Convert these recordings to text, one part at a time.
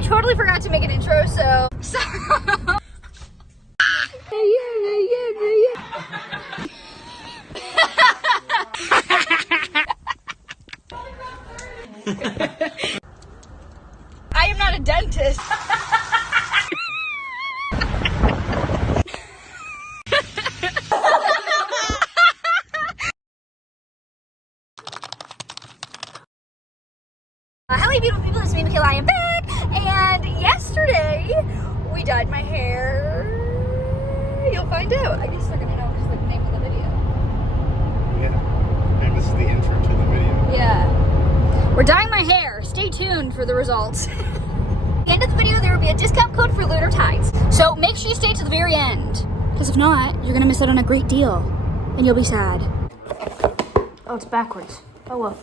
I totally forgot to make an intro, so. I am not a dentist. Hello beautiful people, it's me Michaela, I am back, and yesterday we dyed my hair. You'll find out. I guess they're gonna know because like the name of the video. Yeah, and this is the intro to the video. Yeah. We're dyeing my hair. Stay tuned for the results. At the end of the video there will be a discount code for Lunar ties. So make sure you stay to the very end. Because if not, you're gonna miss out on a great deal. And you'll be sad. Oh, it's backwards. Oh well.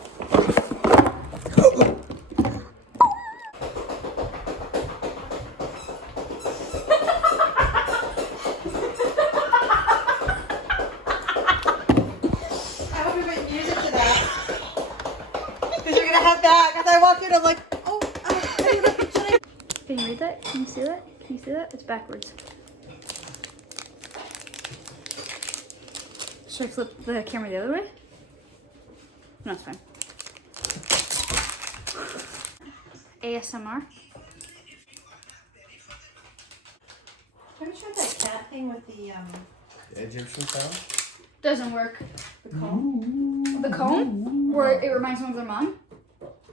I walk in, I'm like, oh, Can you read that? Can you see that? Can you see that? It's backwards. Should I flip the camera the other way? No, it's fine. ASMR. have you tried that cat thing with the Egyptian sound? Doesn't work. the comb? The comb? Where it reminds them of their mom?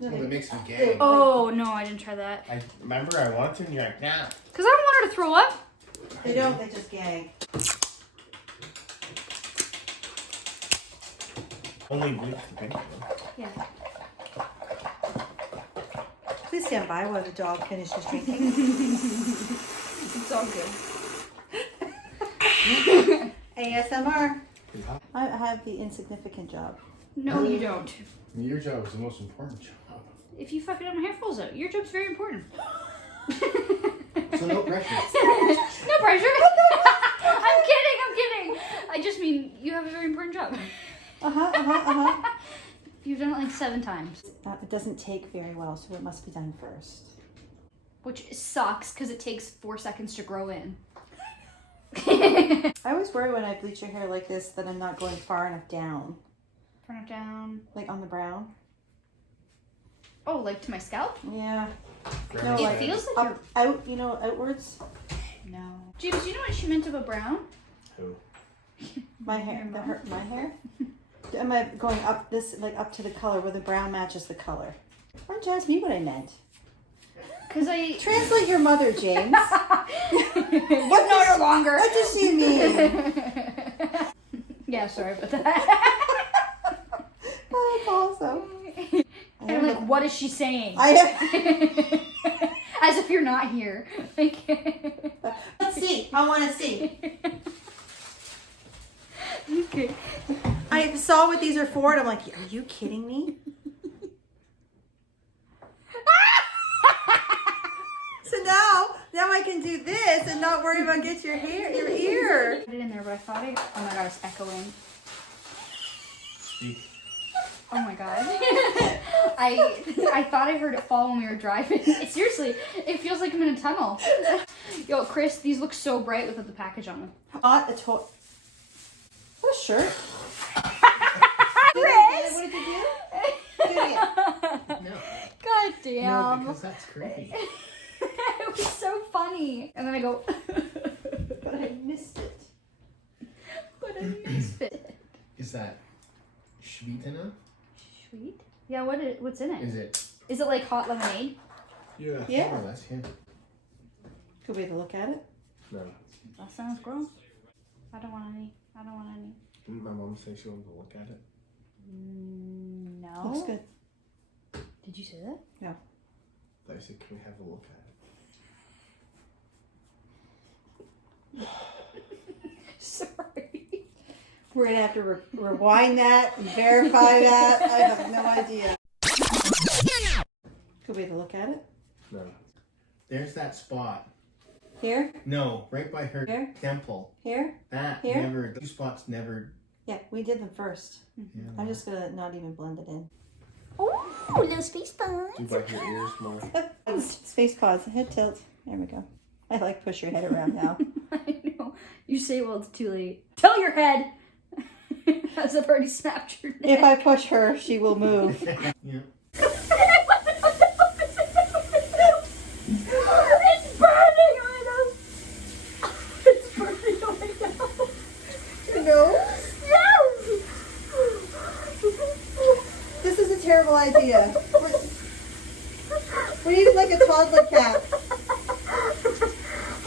Well, it makes me gay. Oh, no, I didn't try that. I remember I wanted to, and you're like, nah. Because I don't want her to throw up. They don't, they just gag. Only bleach the pink one. Yeah. Please stand by while the dog finishes drinking. It's all good. ASMR. I have the insignificant job. No, you don't. Your job is the most important job. If you fuck it up, my hair falls out. Your job's very important. So no pressure. No pressure. I'm kidding. I just mean you have a very important job. You've done it like 7 times. It doesn't take very well, so it must be done first. Which sucks because it takes 4 seconds to grow in. I always worry when I bleach your hair like this that I'm not going far enough down. Turn it down. Like on the brown. Oh, like to my scalp? Yeah. No, It feels like Up, out, you know, outwards. No. James, do you know what she meant about brown? Who? My hair, my hair? Am I going up this, like up to the color where the brown matches the color? Why don't you ask me what I meant? Because I... Translate your mother, James. What no longer? What does she mean? Yeah, sorry about that. Oh, that's awesome. And I'm like, what is she saying? As if you're not here. Like, let's see. I want to see. Okay. I saw what these are for, and I'm like, are you kidding me? So now I can do this and not worry about getting your ear. Put it in there, but I thought it. Oh my god, it's echoing. Speak. Oh my god. I thought I heard it fall when we were driving. Seriously, it feels like I'm in a tunnel. Yo, Chris, these look so bright without the package on them. Not a toy. What a shirt. Chris! What did you do? Do it again. No. God damn. No, because that's creepy. It was so funny. And then I go, But I missed it. but I missed it. Is that sweet enough? Sweet? Yeah, what's in it? Is it like hot lemonade? Yeah. Yeah. More or less, yeah. Could we have a look at it? No. That sounds gross. I don't want any. Didn't my mom say she wanted to look at it? No. Looks good. Did you say that? Yeah. I said, can we have a look at it? Sorry. We're gonna have to rewind that and verify that. I have no idea. Could we have a look at it? No. There's that spot. Here? No, right by her Here? temple. Here? That Here? never, those spots never. Yeah, we did them first. Yeah. I'm just gonna not even blend it in. Oh, little space buns. Do by her ears more. Space pause, head tilt. There we go. I like push your head around now. I know. You say, well, it's too late. Tell your head. As I've already snapped your neck. If I push her, she will move. Yeah. It's burning right now. It's burning right now. No. Yes! This is a terrible idea. We need like a toddler cat.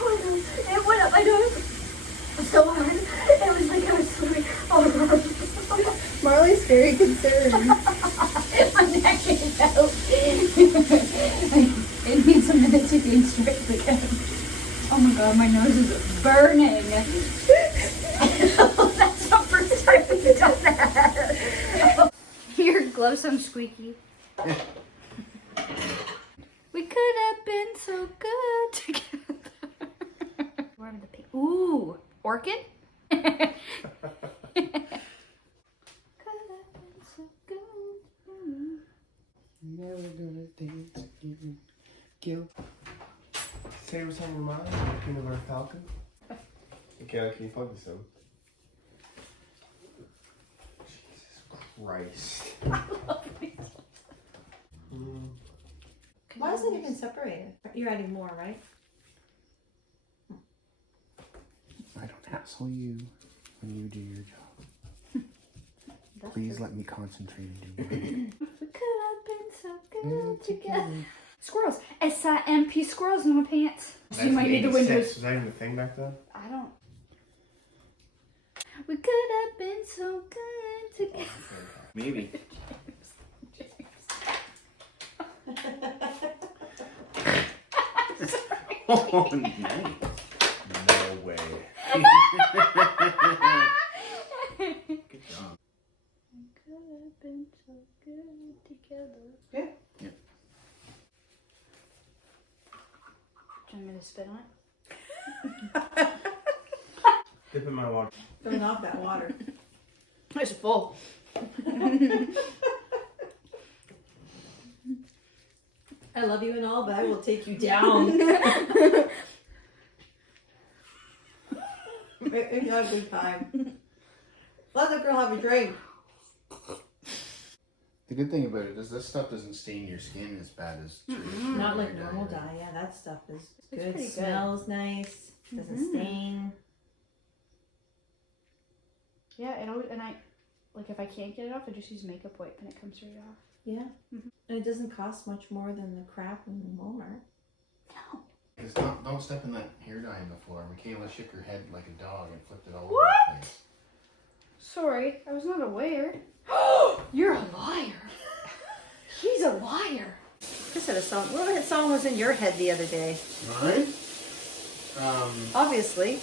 Oh my god. It went up my nose so hard. It was like I was swimming. Oh my god. Marley's very concerned. My neck is out. It needs a minute to gain strength again. Oh my god, my nose is burning. That's the first time we've done that. Your gloves sound squeaky. We could have been so good together. Where are the pink? Ooh, Orchid? Could have been so good. Never gonna dance again. Guilt. Say what's on your mind. Peanut butter falcon. Okay, can you plug this out? Jesus Christ. Why isn't it even separated? You're adding more, right? I don't hassle you when you do your job. Please let me concentrate and do my We could have been so good together. Squirrels. S-I-M-P squirrels in my pants. You might need the windows. Was that even a thing back then? I don't. We could have been so good together. Maybe. Oh, nice. No way. Good job. We could have been so good together. Yeah. Yep. Do you want me to spit on it? Dip in my water. Turn off that water. It's full. I love you and all, but I will take you down. Make you have a good time. Let the girl have a drink. The good thing about it is this stuff doesn't stain your skin as bad as traditional Not like hair normal dye. dye. Yeah, that stuff is It's good. pretty good. Smells nice. Doesn't stain. Yeah, and I, like if I can't get it off, I just use makeup wipe and it comes right off. Yeah. And it doesn't cost much more than the crap in Walmart. No. Because don't step in that hair dye on the floor. Michaela shook her head like a dog and flipped it all What? over the place. Sorry, I was not aware. You're a liar. He's a liar. Chris had a song. What song was in your head the other day? Mine? Obviously.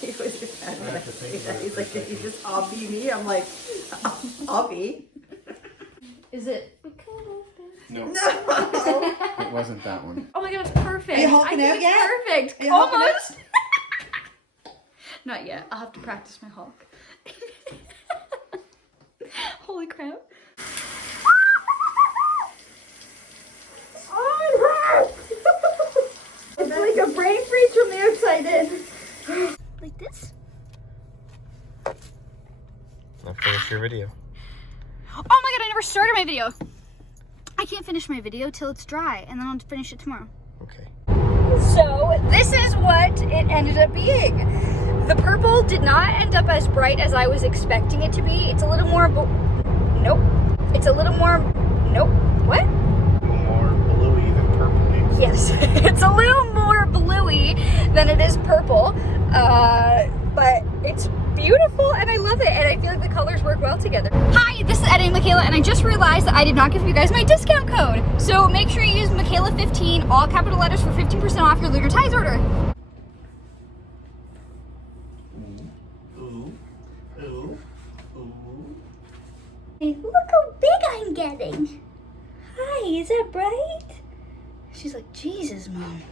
He was, I have to think about it he's for a like, did you second. just obby me? I'm like, obby? Is it? We could have been. No, No. it wasn't that one. Oh my god, it's perfect. Are you hulking I think out it's yet? perfect. Are you hulking Almost. Not yet. I'll have to practice my Hulk. Holy crap. It's like a brain freeze from the outside in. Like this? Now finish your video. Oh my god, I never started my video. I can't finish my video till it's dry and then I'll finish it tomorrow. Okay. So this is what it ended up being. The purple did not end up as bright as I was expecting it to be. It's a little more, nope. It's a little more, nope. What? More bluey than purpley. Yes, it's a little more bluey than it is purple, but it's beautiful and I love it and I feel like the colors work well together. Hi, this is Editing Michaela and I just realized that I did not give you guys my discount code. So make sure you use Michaela15, all capital letters for 15% off your Lunar Ties order. Ooh. Ooh. Ooh. Hey, look how big I'm getting. Hi, is that bright? She's like, Jesus, Mom.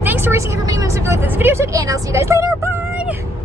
Thanks for erasing it from me. If you like this video, and I'll see you guys later. Bye!